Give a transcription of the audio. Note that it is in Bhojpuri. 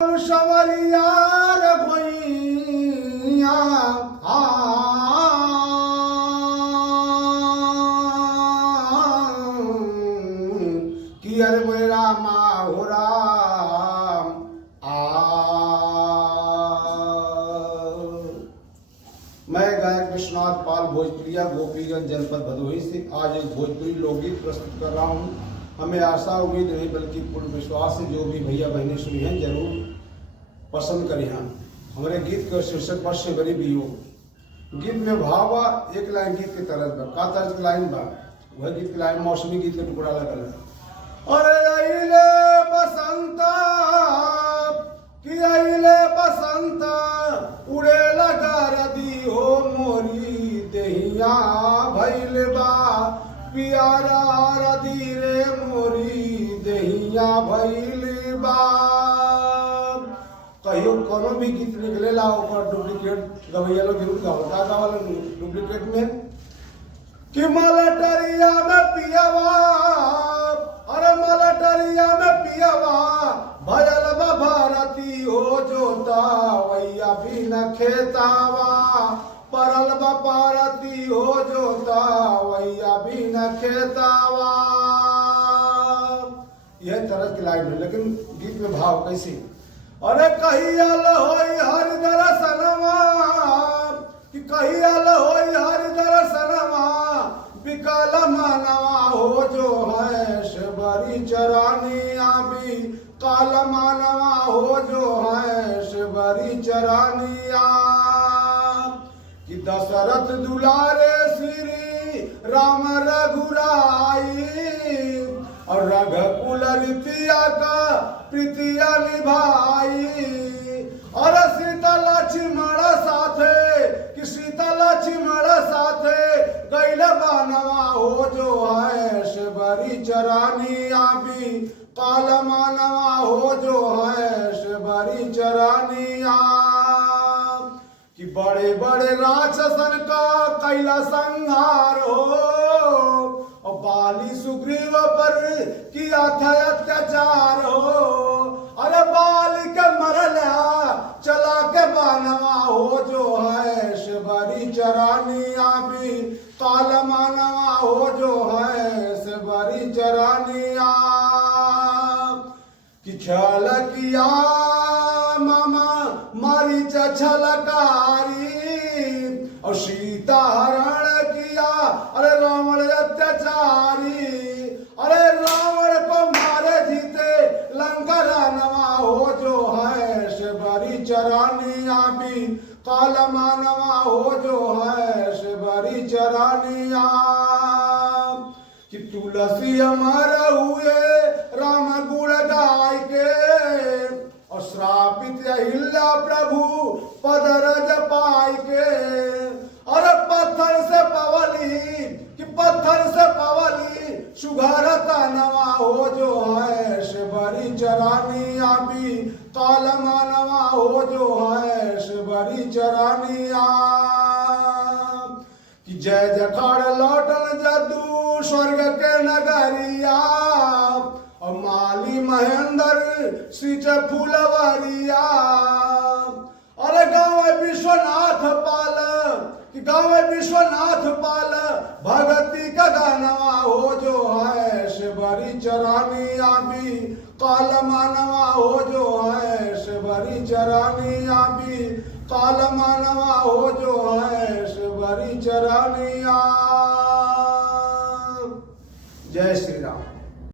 सवरिया रघुइया कि अरे मेरा माहो राम मैं गायक विश्वनाथ पाल भोजपुरिया गोपीगंज जनपद भदोही से आज एक भोजपुरी लोकगीत प्रस्तुत कर रहा हूँ। हमें आशा उम्मीद नहीं बल्कि पूर्ण विश्वास है जो भी भैया बहनें सुनी हैं जरूर पसंद करें। हमारे गीत का शीर्षक वर्ष से बड़ी भी हो। गीत में भाव बा, एक लाइन गीत के तरज बा, का तर्ज की लाइन बा, वह गीत की लाइन मौसमी गीत के टुकड़ा लगल है। अरे अइले बसंत कि अइले बसंत उड़े लगा रदी हो मोरी देहिया भइल बा पियारा रदी रे मोरी देहिया भइल बा। कहियो कोनो भी गीत निकलेला ओकर डुप्लीकेट गवैया लोग जरूर गावता गावल डुप्लीकेट में कि मलटरिया में पियावा, अरे मलटरिया में पियावा भयल बा भारती हो जोता वैया भी न खेतावा परल बा पारती हो जोता वैया भी न खेतावा। यह तरह की लाइन है, लेकिन गीत में भाव कैसे? अरे कहियल होई हरि दर्शनवा कि कहियल होई हरि दर्शनवा विकल मानवा हो जो है शिवरी चरानिया भी काल मानवा हो जो है शिवरी चरानिया कि दशरथ दुलारे श्री राम रघुराई और रघुकुल रीतिया का प्रीतिया निभाई और सीता लक्ष्मण साथे कि सीता लक्ष्मण साथे गैल बानवा हो जो है शिवरी चरानिया भी काल मानवा हो जो है शिवरी चरानिया कि बड़े बड़े राक्षसन का कैला संहार हो और बाली सुग्रीव पर किया था अत्याचार हो। अरे बाली के मरला चला के बानवा हो जो है शिवरी चरानिया भी काल मानवा हो जो है शिवरी चरानिया कि छल किया मामा मारी छलकारी और सीता हरण किया अरे रावण अत्याचारी। अरे रावण को मारे जीते लंका रानवा हो जो है शिवरी चरानिया भी काल मानवा हो जो है शिवरी चरानिया कि तुलसी अमर हुए राम गुण गाय के और श्रापित अहिल्या प्रभु पदरज पाई के। अरे पत्थर से पवली कि पत्थर से पवली सुघरता नवा हो जो है शिवरी चरानिया भी काल मानवा हो जो है शिवरी चरानिया कि जय जखाड़ लौटल जदू स्वर्ग के नगरिया और माली महेंद्र सींच फूलवरिया। अरे गाँव विश्वनाथ पाल कि गाँव विश्वनाथ पाल भगती का गानवा हो जो है शिवरी चरानिया भी काल मानवा हो जो है शिवरी चरानिया भी काल मानवा हो जो है शिवरी चरानिया। जय श्री राम।